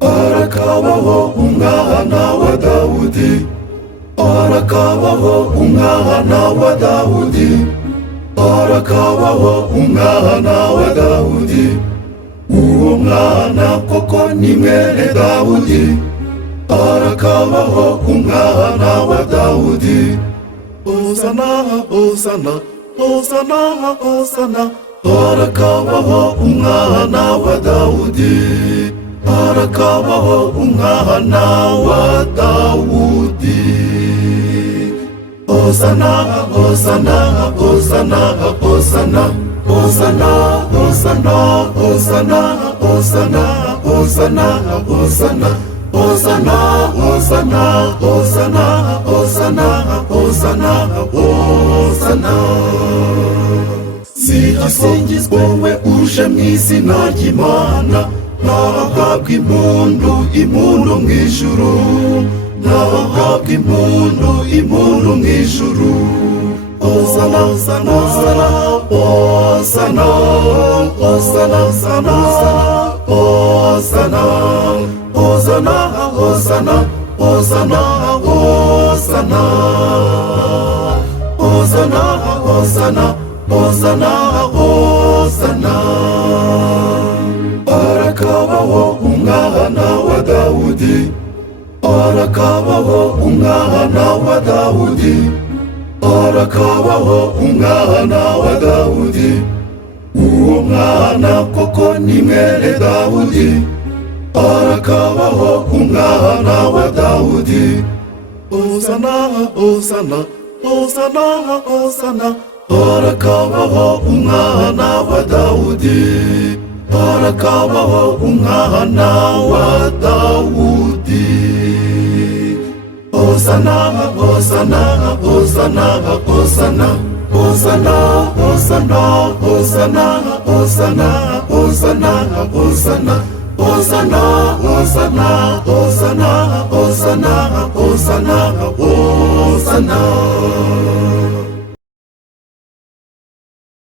Harakabaho umwana wa Dawudi, harakabaho umwana wa Dawudi, harakabaho umwana wa Dawudi. Uwo mwana koko ni mwene Dawudi, harakabaho umwana wa Dawudi. Hosana, hosana, hosana, hosana, harakabaho umwana wa Dawudi, harakabaho umwana wa Dawudi. Hosana, hosana, hosana, hosana, hosana, hosana, hosana, hosana, hosana, hosana, hosana, hosana, hosana, hosana, hosana, hosana. Singizwa wowe uje mw'izina ry'Imana, nahabwa impundu, impundu mw'ijuru, nahabwa impundu, impundu mw'ijuru. Hosana, hosana, hosana, hosana, hosana, hosana, hosana, hosana, hosana, hosana, hosana, hosana, hosana, hosana. Harakabaho umwana wa Dawudi, harakabaho umwana wa Dawudi, harakabaho umwana wa Dawudi. Uwo mwana koko ni mwene Dawudi, harakabaho umwana wa Dawudi. Hosana, hosana, hosana, hosana, harakabaho umwana wa Dawudi, harakabaho umwana wa Dawudi. Hosana, hosana, hosana, hosana, hosana, hosana, hosana, hosana, hosana, hosana, hosana, hosana, hosana, hosana, hosana, hosana.